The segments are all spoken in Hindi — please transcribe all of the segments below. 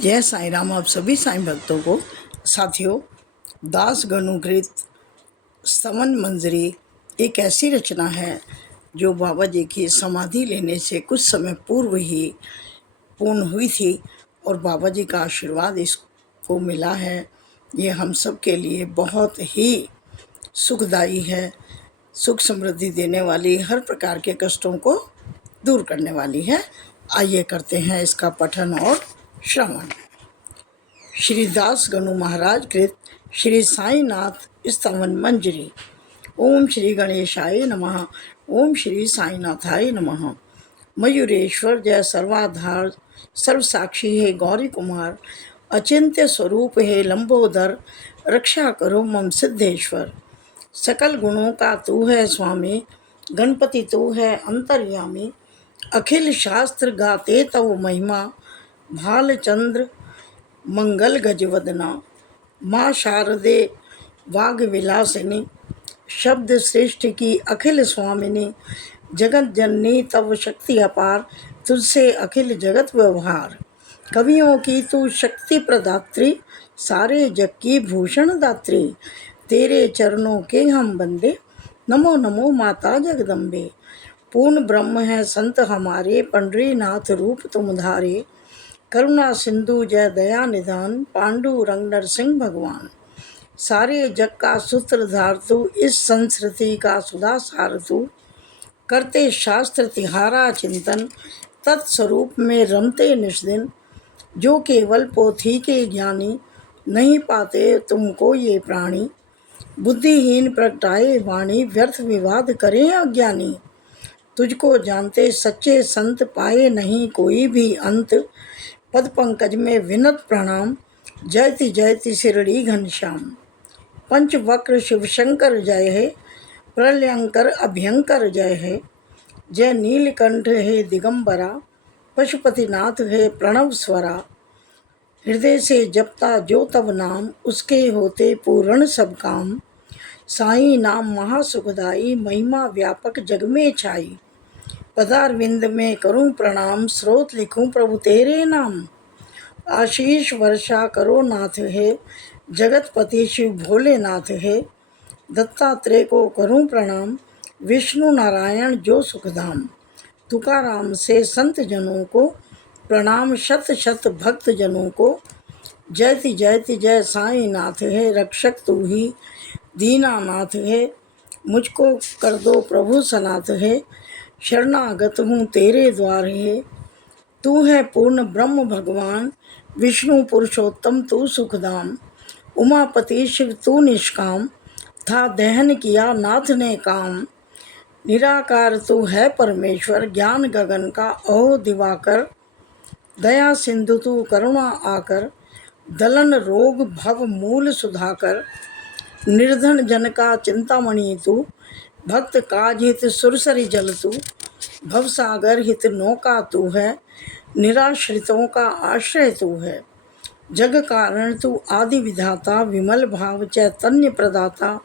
जय साईं राम। आप सभी साईं भक्तों को, साथियों, दास गणुकृत स्तवन मंजरी एक ऐसी रचना है जो बाबा जी की समाधि लेने से कुछ समय पूर्व ही पूर्ण हुई थी और बाबा जी का आशीर्वाद इसको मिला है। ये हम सब के लिए बहुत ही सुखदायी है, सुख समृद्धि देने वाली, हर प्रकार के कष्टों को दूर करने वाली है। आइए करते हैं इसका पठन और श्रवण। श्री दास गणु महाराज कृत श्री साईनाथ स्तवन मंजरी। ओम श्री गणेशाय नमः। ओम श्री साईनाथाय नमः। मयूरेश्वर जय सर्वाधार, सर्व साक्षी है गौरी कुमार, अचिंत्य स्वरूप है लंबोदर, रक्षा करो मम सिद्धेश्वर। सकल गुणों का तू है स्वामी, गणपति तू है अंतर्यामी, अखिल शास्त्र गाते तव महिमा, भालचंद्र मंगल गजवदना। माँ शारदे वाग विलासिनी, शब्द श्रेष्ठ की अखिल स्वामिनी, जगत जननी तव शक्ति अपार, तुझसे अखिल जगत व्यवहार। कवियों की तू शक्ति प्रदात्री, सारे जग की भूषण दात्री, तेरे चरणों के हम बंदे, नमो नमो माता जगदम्बे। पूर्ण ब्रह्म है संत हमारे, पंडरीनाथ रूप तुम धारे, करुणा सिंधु जय दया निधान, पांडुरंग नरसिंह भगवान। सारे जग का सूत्रधार तू, इस संस्कृति का सुधा सार तू, करते शास्त्र तिहारा चिंतन, तत्स्वरूप में रमते निष्दिन। जो केवल पोथी के ज्ञानी, नहीं पाते तुमको ये प्राणी, बुद्धिहीन प्रगटाए वाणी, व्यर्थ विवाद करें अज्ञानी। तुझको जानते सच्चे संत, पाए नहीं कोई भी अंत, पद पंकज में विनत प्रणाम, जयति जयति शिरडी घनश्याम। पंचवक्र शिव शंकर जय है, प्रलयंकर अभयंकर जय है, जय नीलकंठ है दिगंबरा, पशुपतिनाथ है प्रणव स्वरा। हृदय से जपता जो तब नाम, उसके होते पूर्ण सब काम। साईं नाम महासुखदाई, महिमा व्यापक जग में छाई, पदारविंद में करूं प्रणाम, स्रोत लिखूं प्रभु तेरे नाम। आशीष वर्षा करो नाथ है, जगतपति शिव भोलेनाथ है, दत्तात्रेय को करूं प्रणाम, विष्णु नारायण जो सुखधाम। तुकाराम से संत जनों को प्रणाम, शत शत भक्त जनों को, जयति जयति जय साईं नाथ है, रक्षक तू ही दीनानाथ है। मुझको कर दो प्रभु सनाथ है, शरणागत हूँ तेरे द्वार है। तू है पूर्ण ब्रह्म भगवान, विष्णु पुरुषोत्तम तू सुखधाम। उमापति शिव तू निष्काम, था दहन किया नाथ ने काम। निराकार तू है परमेश्वर, ज्ञान गगन का ओह दिवाकर। दया सिंधु तू करुणा आकर, दलन रोग भव मूल सुधाकर। निर्धन जन का चिंतामणि तू, भक्त काज हित सुरसरी जल तू। भवसागर हित नौका तू है, निराश्रितों का आश्रय तू है। जग कारण तू आदि विधाता, विमल भाव चैतन्य प्रदाता।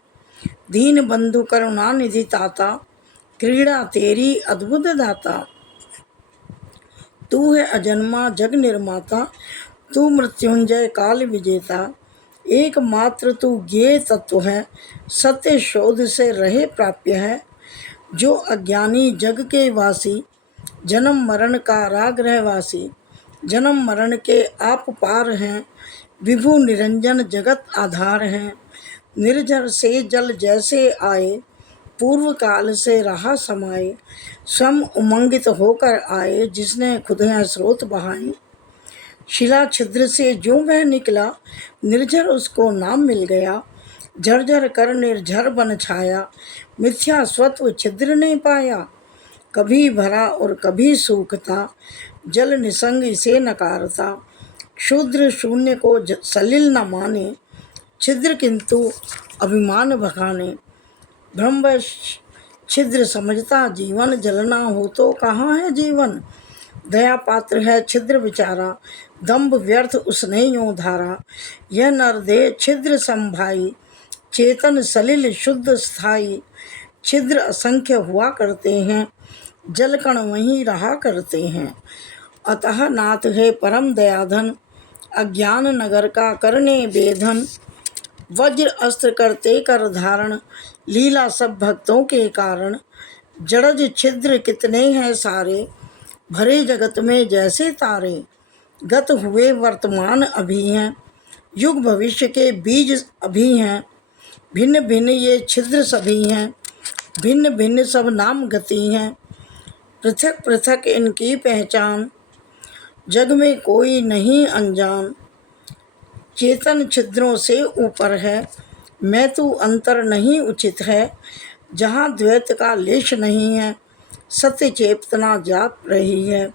दीन बंधु करुणा निधि ताता, क्रीड़ा तेरी अद्भुत दाता। तू है अजन्मा जग निर्माता, तू मृत्युंजय काल विजेता। एकमात्र तू ज्ञेय तत्व है, सत्य शोध से रहे प्राप्य है। जो अज्ञानी जग के वासी, जन्म मरण का रागृहवासी। जन्म मरण के आप पार हैं, विभु निरंजन जगत आधार हैं। निर्झर से जल जैसे आए, पूर्व काल से रहा समाये। स्वयं उमंगित होकर आए, जिसने खुद है स्रोत बहाए। शिला छिद्र से जो वह निकला, निर्झर उसको नाम मिल गया। झरझर कर निर्झर बन छाया, मिथ्या स्वत्व छिद्र नहीं पाया। कभी भरा और कभी सूखता, जल निसंग इसे नकारता। क्षुद्र शून्य को सलिल न माने, छिद्र किंतु अभिमान बखाने। ब्रह्म छिद्र समझता जीवन, जलना हो तो कहाँ है जीवन। दया पात्र है छिद्र विचारा, दंभ व्यर्थ उसने यूं धारा। यह नरदे छिद्र संभाई, चेतन सलिल शुद्ध स्थाई। छिद्र असंख्य हुआ करते हैं, जलकण वहीं रहा करते हैं। अतः नाथ है परम दयाधन, अज्ञान नगर का करने बेधन, वज्र अस्त्र करते कर धारण, लीला सब भक्तों के कारण। जड़ज छिद्र कितने हैं सारे, भरे जगत में जैसे तारे। गत हुए वर्तमान अभी हैं, युग भविष्य के बीज अभी हैं। भिन्न भिन्न ये छिद्र सभी हैं, भिन्न भिन्न सब नाम गति हैं। पृथक पृथक इनकी पहचान, जग में कोई नहीं अनजान। चेतन छिद्रों से ऊपर है, मैं तू अंतर नहीं उचित है। जहाँ द्वैत का लेश नहीं है, सत्य चेतना जाप रही है।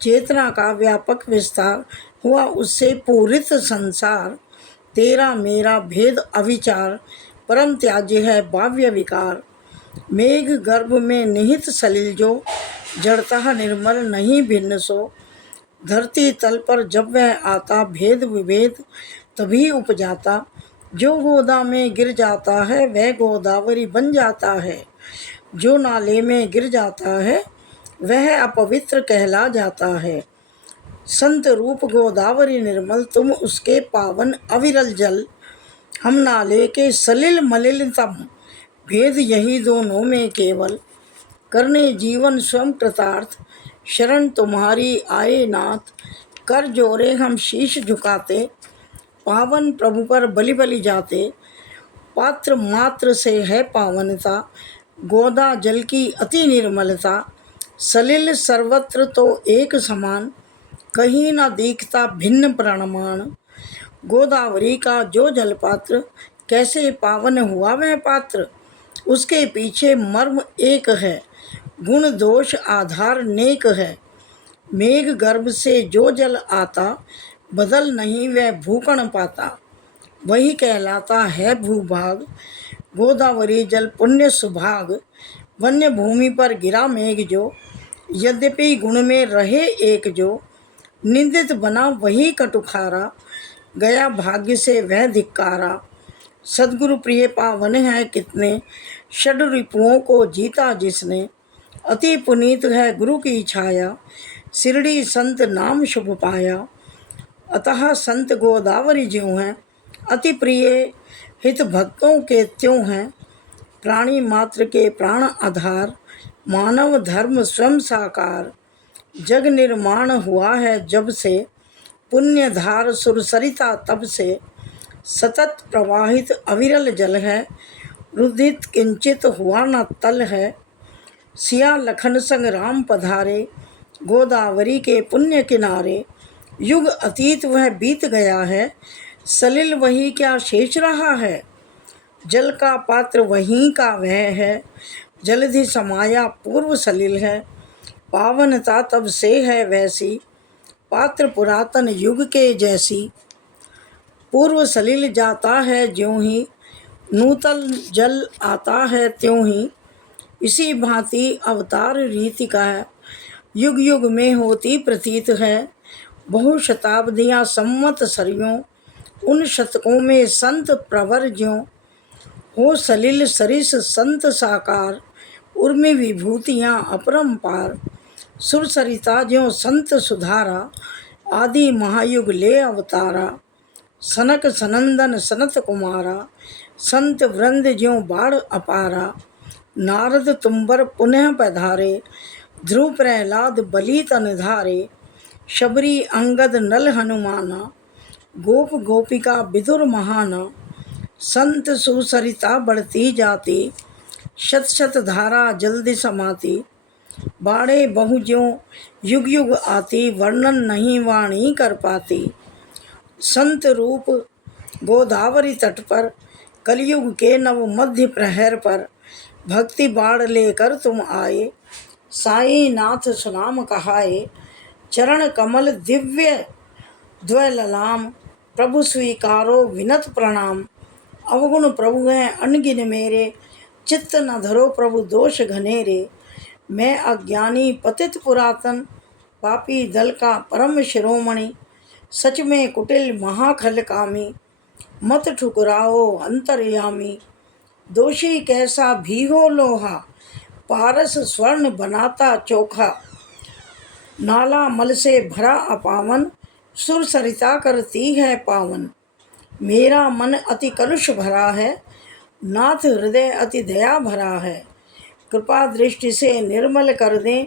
चेतना का व्यापक विस्तार हुआ, उससे पूरित संसार। तेरा मेरा भेद अविचार, परम त्याज्य है बाह्य विकार। मेघ गर्भ में निहित सलिल जो, जड़ता निर्मल नहीं भिन्न सो। धरती तल पर जब वह आता, भेद विभेद तभी उपजाता। जो गोदा में गिर जाता है, वह गोदावरी बन जाता है। जो नाले में गिर जाता है, वह अपवित्र कहला जाता है। संत रूप गोदावरी निर्मल, तुम उसके पावन अविरल जल। हम नाले के सलिल मलिल तम, भेद यही दोनों में केवल। करने जीवन स्वयं कृतार्थ, शरण तुम्हारी आए नाथ। कर जोरे हम शीश झुकाते, पावन प्रभु पर बलि बलि जाते। पात्र मात्र से है पावनता, गोदा जल की अति निर्मलता। सलिल सर्वत्र तो एक समान, कहीं न दिखता भिन्न प्रमाण। गोदावरी का जो जलपात्र, कैसे पावन हुआ वह पात्र। उसके पीछे मर्म एक है, गुण दोष आधार नेक है। मेघ गर्भ से जो जल आता, बदल नहीं वह भूकण पाता। वही कहलाता है भूभाग, गोदावरी जल पुण्य सुभाग। वन्य भूमि पर गिरा मेघ जो, यद्यपि गुण में रहे एक जो। निंदित बना वही कटुखारा, गया भाग्य से वह धिक्कारा। सद्गुरु प्रिय पावन है कितने, षड रिपुओं को जीता जिसने। अति पुनीत है गुरु की छाया, शिरडी संत नाम शुभ पाया। अतः संत गोदावरी ज्यों हैं, अति प्रिय हित भक्तों के त्यों हैं। प्राणी मात्र के प्राण आधार, मानव धर्म स्वयं साकार। जग निर्माण हुआ है जब से, पुण्य धार सुरसरिता तब से। सतत प्रवाहित अविरल जल है, रुदित किंचित हुआ न तल है। सिया लखन संग राम पधारे, गोदावरी के पुण्य किनारे। युग अतीत वह बीत गया है, सलिल वही क्या शेष रहा है। जल का पात्र वहीं का वह है, जलधि समाया पूर्व सलिल है। पावनता तब से है वैसी, पात्र पुरातन युग के जैसी। पूर्व सलिल जाता है ज्यों ही, नूतन जल आता है त्यों ही। इसी भांति अवतार रीति का है, युग युग में होती प्रतीत है। बहु शताब्दियाँ सम्मत सरियों, उन शतकों में संत प्रवर ज्यों। हो सलिल सरिस संत साकार, उर्मि विभूतियाँ अपरंपार। सुरसरिता ज्यों संत सुधारा, आदि महायुग ले अवतारा। सनक सनंदन सनत कुमारा, संत वृंद ज्यों बाढ़ अपारा। नारद तुम्बर पुनः पधारे, ध्रुव प्रहलाद बलि तन धारे। शबरी अंगद नल हनुमाना, गोप गोपिका विदुर महाना। संत सुसरिता बढ़ती जाती, शत शत धारा जल्दी समाती। बाड़े बहु ज्यों युग युग आती, वर्णन नहीं वाणी कर पाती। संत रूप गोदावरी तट पर, कलयुग के नव मध्य प्रहर पर। भक्ति बाढ़ लेकर तुम आए, साईं नाथ सुनाम कहाए। चरण कमल दिव्य द्वैललाम, प्रभु स्वीकारो विनत प्रणाम। अवगुण प्रभु हैं अनगिन मेरे, चित्त न धरो प्रभु दोष घनेरे। मैं अज्ञानी पतित पुरातन, पापी दल का परम शिरोमणि। सच में कुटिल महाखल कामी, मत ठुकराओ अंतर्यामी। दोषी कैसा भी हो लोहा, पारस स्वर्ण बनाता चोखा। नाला मल से भरा अपावन, सुर सरिता करती है पावन। मेरा मन अति कलुष भरा है, नाथ हृदय अति दया भरा है। कृपा दृष्टि से निर्मल कर दें,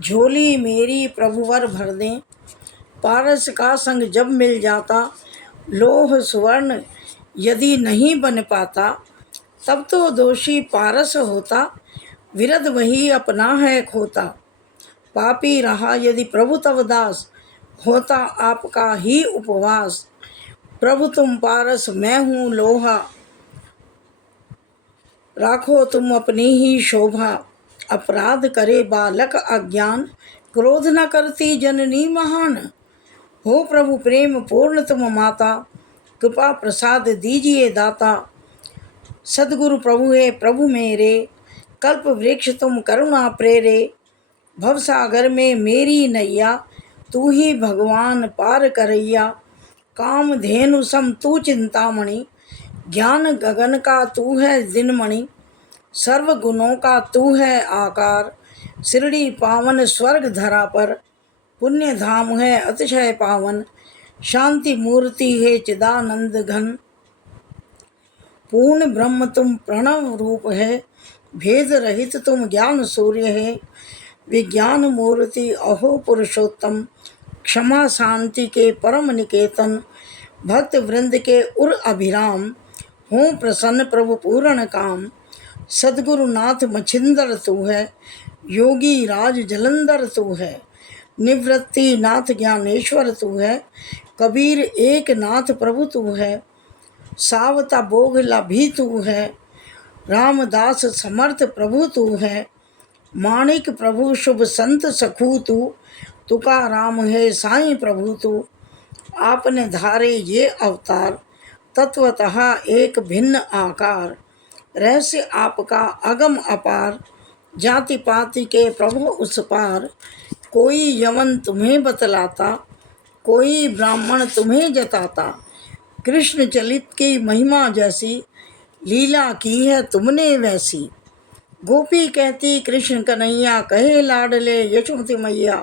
झोली मेरी प्रभुवर भर दें। पारस का संग जब मिल जाता, लोह सुवर्ण यदि नहीं बन पाता। तब तो दोषी पारस होता, विरध वही अपना है खोता। पापी रहा यदि प्रभु तव दास, होता आपका ही उपवास। प्रभु तुम पारस मैं हूँ लोहा, राखो तुम अपनी ही शोभा। अपराध करे बालक अज्ञान, क्रोध न करती जननी महान। हो प्रभु प्रेम पूर्ण तुम माता, कृपा प्रसाद दीजिए दाता। सद्गुरु प्रभु है प्रभु मेरे, कल्प वृक्ष तुम करुणा प्रेरे। भवसागर में मेरी नैया, तू ही भगवान पार करैया। काम धेनु सम तू चिंतामणि, ज्ञान गगन का तू है दिनमणि। सर्व गुणों का तू है आकार, शिरडी पावन स्वर्ग धरा पर। पुण्य धाम है अतिशय पावन, शांति मूर्ति है चिदानंद घन। पूर्ण ब्रह्म तुम प्रणव रूप है, भेद रहित तुम ज्ञान सूर्य है। विज्ञान मूर्ति अहो पुरुषोत्तम, क्षमा शांति के परम निकेतन। भक्त वृंद के उर अभिराम, हों प्रसन्न प्रभु पूर्ण काम। सद्गुरु नाथ मछिंदर तू है, योगी राज जलंधर तू है। निवृत्ति नाथ ज्ञानेश्वर तू है, कबीर एक नाथ प्रभु तू है। सावता बोगला भी तू है, रामदास समर्थ प्रभु तू है। माणिक प्रभु शुभ संत सखू तू, तुकाराम है साईं प्रभु तू। आपने धारे ये अवतार, तत्वतः एक भिन्न आकार। रहस्य आपका अगम अपार, जाति पाति के प्रभु उस पार। कोई यवन तुम्हें बतलाता, कोई ब्राह्मण तुम्हें जताता। कृष्ण चलित की महिमा जैसी, लीला की है तुमने वैसी। गोपी कहती कृष्ण कन्हैया, कहे लाडले यशोमती मैया।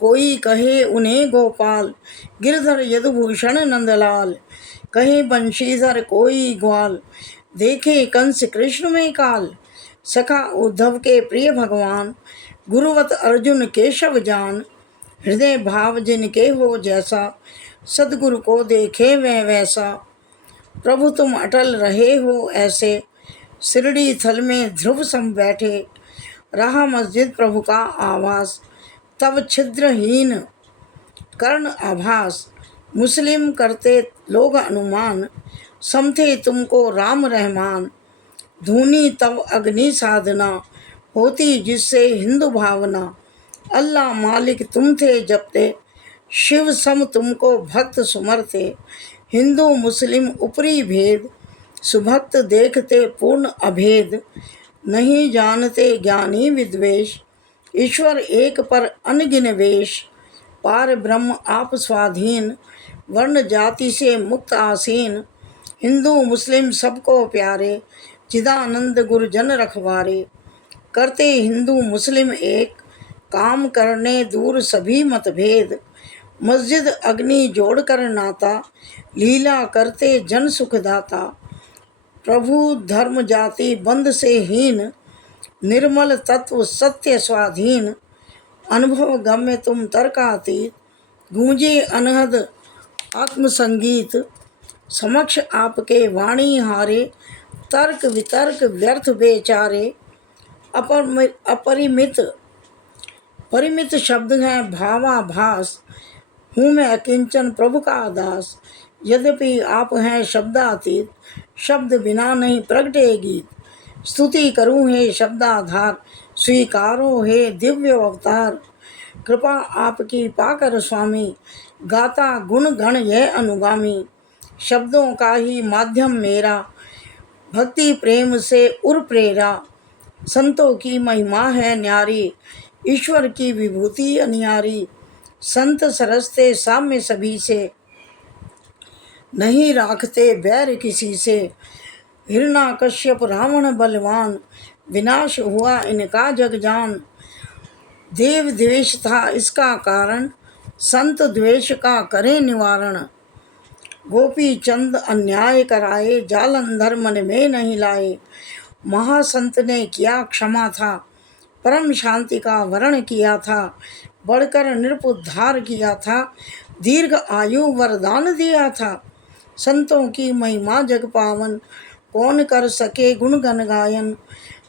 कोई कहे उन्हें गोपाल, गिरधर यदुभूषण नंदलाल। कहे बंशीधर कोई ग्वाल, देखे कंस कृष्ण में काल। सखा उद्धव के प्रिय भगवान, गुरुवत अर्जुन केशव जान। हृदय भाव जिनके हो जैसा, सद्गुरु को देखे वह वैसा। प्रभु तुम अटल रहे हो ऐसे, शिरडी थल में ध्रुव सम बैठे। रहा मस्जिद प्रभु का आवास, तब छिद्रहीन कर्ण आभास। मुस्लिम करते लोग अनुमान, समझे तुमको राम रहमान। धूनी तब अग्नि साधना, होती जिससे हिंदू भावना। अल्लाह मालिक तुम थे जपते, शिव सम तुमको भक्त सुमरते। हिंदू मुस्लिम ऊपरी भेद, सुभक्त देखते पूर्ण अभेद। नहीं जानते ज्ञानी विद्वेष, ईश्वर एक पर अनगिन वेश। पार ब्रह्म आप स्वाधीन, वर्ण जाति से मुक्त आसीन। हिंदू मुस्लिम सबको प्यारे, चिदानंद गुरुजन रखवारे। करते हिंदू मुस्लिम एक, काम करने दूर सभी मतभेद। मस्जिद अग्नि जोड़कर नाता, लीला करते जन सुखदाता। प्रभु धर्म जाति बंध से हीन, निर्मल तत्व सत्य स्वाधीन। अनुभव गम्य तुम तर्कातीत, गूंजे अनहद आत्मसंगीत। समक्ष आपके वाणी हारे, तर्क वितर्क व्यर्थ बेचारे। अपरिमित परिमित शब्द हैं भावाभास, हूँ मैं अकिंचन प्रभु का दास। यद्यपि आप हैं शब्दातीत, शब्द बिना नहीं प्रगटे गीत। स्तुति करूँ हे शब्दाधार, स्वीकारो हे दिव्य अवतार। कृपा आपकी पाकर स्वामी, गाता गुण गण यह अनुगामी। शब्दों का ही माध्यम मेरा, भक्ति प्रेम से उर प्रेरा। संतों की महिमा है न्यारी, ईश्वर की विभूति अनियारी। संत सरसते साम्य सभी से, नहीं राखते बैर किसी से। हिरणाकश्यप रावण बलवान, विनाश हुआ इनका जग जान। देव द्वेष था इसका कारण, संत द्वेष का करे निवारण। गोपी चंद अन्याय कराए, जालंधर मन में नहीं लाए। महासंत ने किया क्षमा था, परम शांति का वर्ण किया था। बढ़कर नृपोद्धार किया था, दीर्घ आयु वरदान दिया था। संतों की महिमा जग पावन, कौन कर सके गुण गण गायन।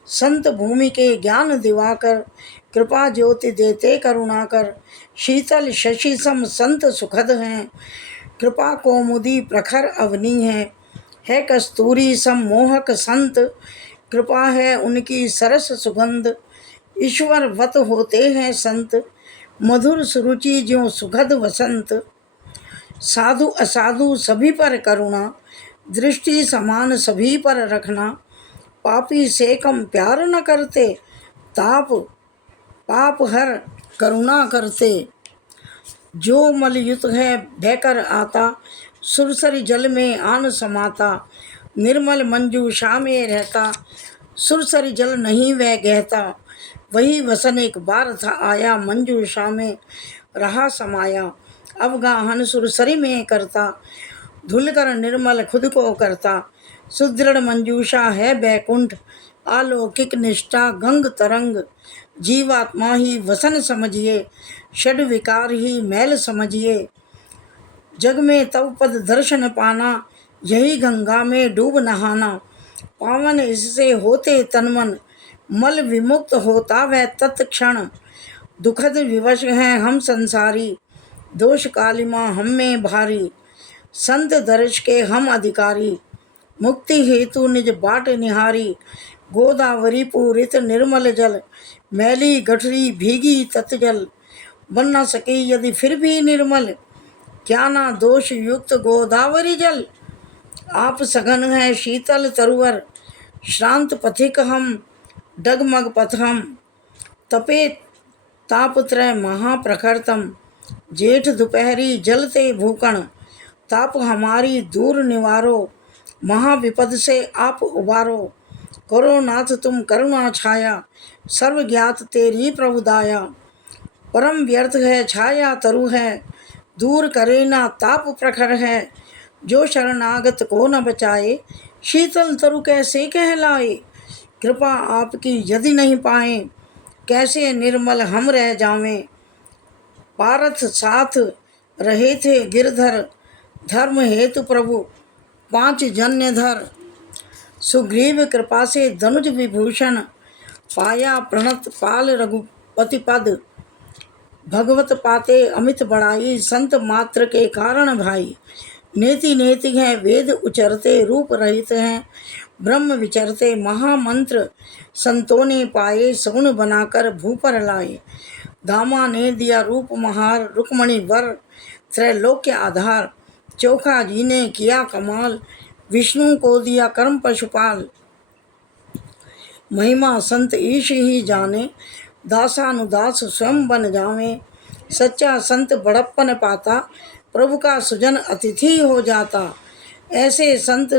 संत भूमि के ज्ञान दिवाकर, कृपा ज्योति देते करुणाकर। शीतल शशि सम संत सुखद हैं, कृपा कौमुदी प्रखर अवनी है कस्तूरी सम मोहक संत, कृपा है उनकी सरस सुगंध। ईश्वर वत होते हैं संत, मधुर सुरुचि ज्यों सुखद वसंत। साधु असाधु सभी पर करुणा, दृष्टि समान सभी पर रखना। पापी से कम प्यार न करते, ताप पाप हर करुणा करते। जो मलयुत है बहकर आता, सुरसरी जल में आन समाता। निर्मल मंजूषा में रहता, सुरसरी जल नहीं वह गहता। वही वसन एक बार था आया, मंजूषा में रहा समाया। अब गाहन सुरसरी में करता, धुलकर निर्मल खुद को करता। सुदृढ़ मंजूषा है बैकुंठ, अलौकिक निष्ठा गंग तरंग। जीवात्मा ही वसन समझिए, षड विकार ही मैल समझिए। जग में तव पद दर्शन पाना, यही गंगा में डूब नहाना। पावन इससे होते तनमन, मल विमुक्त होता वह तत्क्षण। दुखद विवश हैं हम संसारी, दोष कालिमा हम में भारी। संत दर्श के हम अधिकारी, मुक्ति हेतु निज बाट निहारी। गोदावरी पूरित निर्मल जल, मैली गठरी भीगी तत्जल। बन न सके यदि फिर भी निर्मल, क्या ना दोष युक्त गोदावरी जल। आप सघन है शीतल तरुवर, श्रांत पथिक हम डगमग पथ हम। तपे तापत्रय महाप्रखरतम, जेठ दोपहरी जलते भूकण। ताप हमारी दूर निवारो, महाविपद से आप उबारो। करो नाथ तुम करुणा छाया, सर्व ज्ञात तेरी प्रभुदाया। परम व्यर्थ है छाया तरु है, दूर करे ना ताप प्रखर है। जो शरणागत को न बचाए, शीतल तरु कैसे कहलाए। कृपा आपकी यदि नहीं पाए, कैसे निर्मल हम रह जावें। पारथ साथ रहे थे गिरधर, धर्म हेतु प्रभु 5 जन्य धर। सुग्रीव कृपा से धनुज विभूषण, पाया प्रणत पाल रघुपति पद। भगवत पाते अमित बड़ाई, संत मात्र के कारण भाई। नेति नेति हैं वेद उचरते, रूप रहित हैं ब्रह्म विचरते। महामंत्र संतों ने पाए, सगुण बनाकर भू पर लाए। दामा ने दिया रूप महार, रुक्मणी वर त्रैलोक्य आधार। चोखा जी ने किया कमाल, विष्णु को दिया कर्म पशुपाल। महिमा संत ईश ही जाने, दासानुदास स्वयं बन जावे। सच्चा संत बड़प्पन पाता, प्रभु का सुजन अतिथि हो जाता। ऐसे संत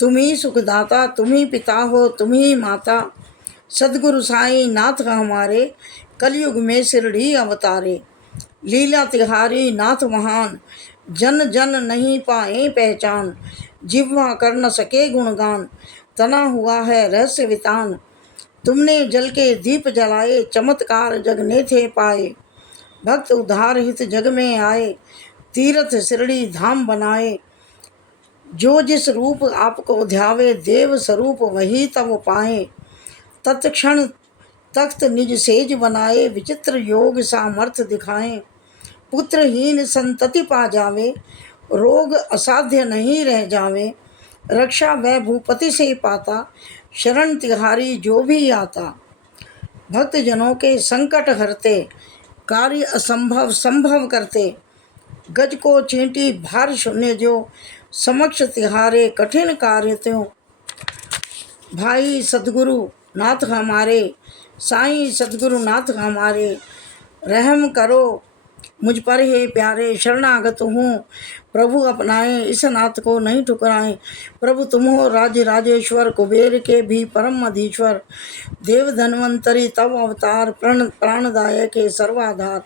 तुम ही सुखदाता, तुम ही पिता हो तुम ही माता। सद्गुरु साईं नाथ हमारे, कलयुग में शिरडी अवतारे। लीला तिहारी नाथ महान, जन जन नहीं पाए पहचान। जिह्वा कर न सके गुणगान, तना हुआ है रहस्य वितान। तुमने जल के दीप जलाए, चमत्कार जग ने थे पाए। भक्त उद्धार हित जग में आए, तीर्थ शिरडी धाम बनाए। जो जिस रूप आपको ध्यावे, देव स्वरूप वही तब पाए। तत्क्षण तख्त निज सेज बनाए, विचित्र योग सामर्थ्य दिखाएं। पुत्रहीन संतति पा जावे, रोग असाध्य नहीं रह जावे। रक्षा वह भूपति से पाता, शरण तिहारी जो भी आता। भक्त जनों के संकट हरते, कार्य असंभव संभव करते। गज को चींटी भार शून्य जो, समक्ष तिहारे कठिन कार्य त्यों। भाई सद्गुरु नाथ हमारे, साईं सद्गुरु नाथ हमारे। रहम करो मुझ पर हे प्यारे, शरणागत हूँ प्रभु अपनाएं, इस नाथ को नहीं ठुकराएं। प्रभु तुम हो राज्य राजेश्वर, कुबेर के भी परम अधीश्वर। देव धन्वंतरी तव अवतार, प्राणदायक के सर्वाधार।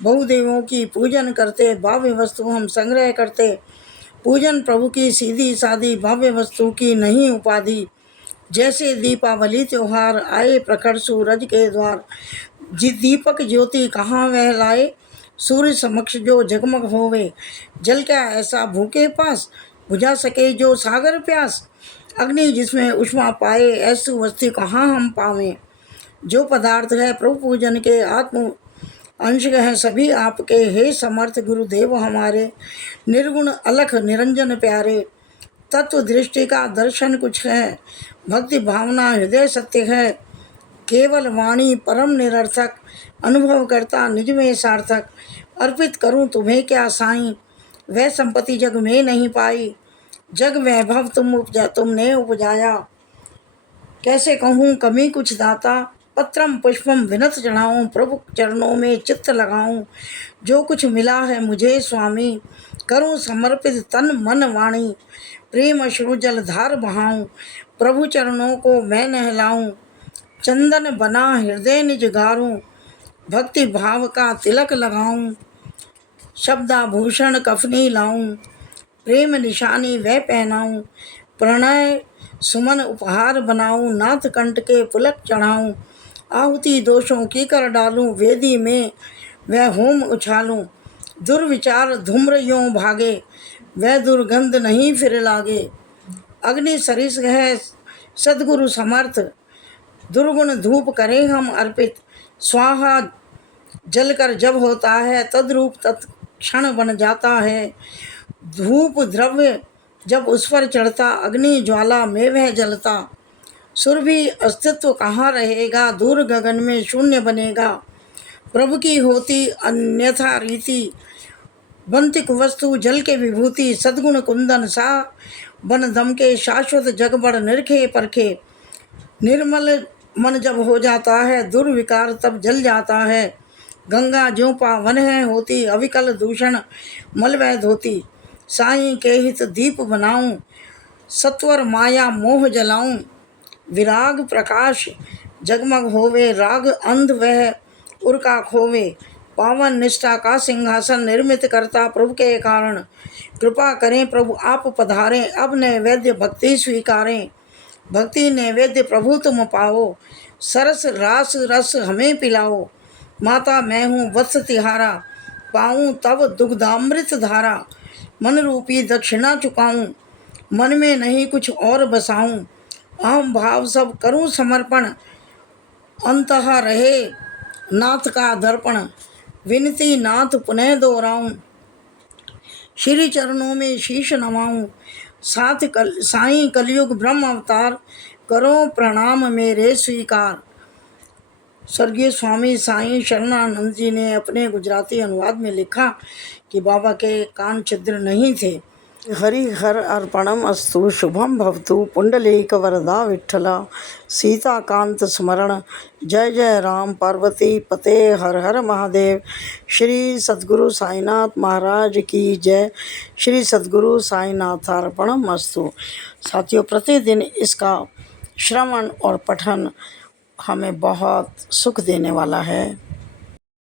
बहुदेवों की पूजन करते, भव्य वस्तु हम संग्रह करते। पूजन प्रभु की सीधी सादी, भव्य वस्तु की नहीं उपाधि। जैसे दीपावली त्योहार आए प्रखर सूरज के द्वार, दीपक ज्योति कहाँ वह लाए, सूर्य समक्ष जो जगमग होवे। जल क्या ऐसा भूखे पास, बुझा सके जो सागर प्यास। अग्नि जिसमें उष्मा पाए, ऐसी वस्तु कहाँ हम पावें। जो पदार्थ है प्रभु पूजन के आत्म अंश हैं सभी आपके, हे समर्थ गुरुदेव हमारे। निर्गुण अलख निरंजन प्यारे, तत्व दृष्टि का दर्शन कुछ है। भक्ति भावना हृदय सत्य है, केवल वाणी परम निरर्थक। अनुभव करता निज में सार्थक, अर्पित करूं तुम्हें क्या साईं। वह संपत्ति जग में नहीं पाई, जग वैभव तुमने उपजाया। कैसे कहूँ कमी कुछ दाता, पत्रम पुष्पम विनत चढ़ाऊँ। प्रभु चरणों में चित्त लगाऊँ, जो कुछ मिला है मुझे स्वामी। करूँ समर्पित तन मन वाणी, प्रेम अश्रु जल धार बहाऊँ। प्रभु चरणों को मैं नहलाऊँ, चंदन बना हृदय निज गारूँ। भक्ति भाव का तिलक लगाऊँ, शब्दाभूषण कफनी लाऊँ। प्रेम निशानी वह पहनाऊँ, प्रणय सुमन उपहार बनाऊँ। नाथ कंठ के पुलक चढ़ाऊँ, आहुति दोषों की कर डालूँ। वेदी में वह होम उछालूँ, दुर्विचार धूम्र यों भागे। वह दुर्गंध नहीं फिर लागे। अग्नि सरिस है सद्गुरु समर्थ, दुर्गुण धूप करें हम अर्पित। स्वाहा जलकर जब होता है, तद्रूप तत्क्षण बन जाता है। धूप द्रव्य जब उस पर चढ़ता, अग्नि ज्वाला में वह जलता। सुर भी अस्तित्व कहाँ रहेगा, दूर गगन में शून्य बनेगा। प्रभु की होती अन्यथा रीति, बंतिक वस्तु जल के विभूति। सद्गुण कुंदन सा बन दम के, शाश्वत जग बड़ निरखे परखे। निर्मल मन जब हो जाता है, दुर्विकार तब जल जाता है। गंगा ज्यों पावन है होती, अविकल दूषण मल वह धोती। साईं के हित दीप बनाऊं, सत्वर माया मोह जलाऊं। विराग प्रकाश जगमग होवे, राग अंध वह उर का खोवे। पावन निष्ठा का सिंहासन निर्मित करता प्रभु के कारण। कृपा करें प्रभु आप पधारें, अब नैवेद्य भक्ति स्वीकारें। भक्ति नैवेद्य प्रभु तुम पाओ, सरस रास रस हमें पिलाओ। माता मैं हूँ वत्स तिहारा, पाऊँ तब दुग्धामृत धारा। मन रूपी दक्षिणा चुकाऊँ, मन में नहीं कुछ और बसाऊँ। अहम भाव सब करूँ समर्पण, अंतः रहे नाथ का दर्पण। विनती नाथ पुनः दोहराऊँ, श्री चरणों में शीश नवाऊँ। साईं कलयुग ब्रह्म अवतार, करो प्रणाम मेरे स्वीकार। स्वर्गीय स्वामी साईं शरणानंद जी ने अपने गुजराती अनुवाद में लिखा कि बाबा के कान छिद्र नहीं थे। हरि हर अर्पणम अस्तु, शुभम भवतु। पुंडलीक वरदा विठ्ठला, सीताकांत स्मरण। जय जय राम पार्वती पते, हर हर महादेव। श्री सद्गुरु साईनाथ महाराज की जय। श्री सद्गुरु साईनाथ अर्पणम अस्तु। साथियों, प्रतिदिन इसका श्रवण और पठन हमें बहुत सुख देने वाला है।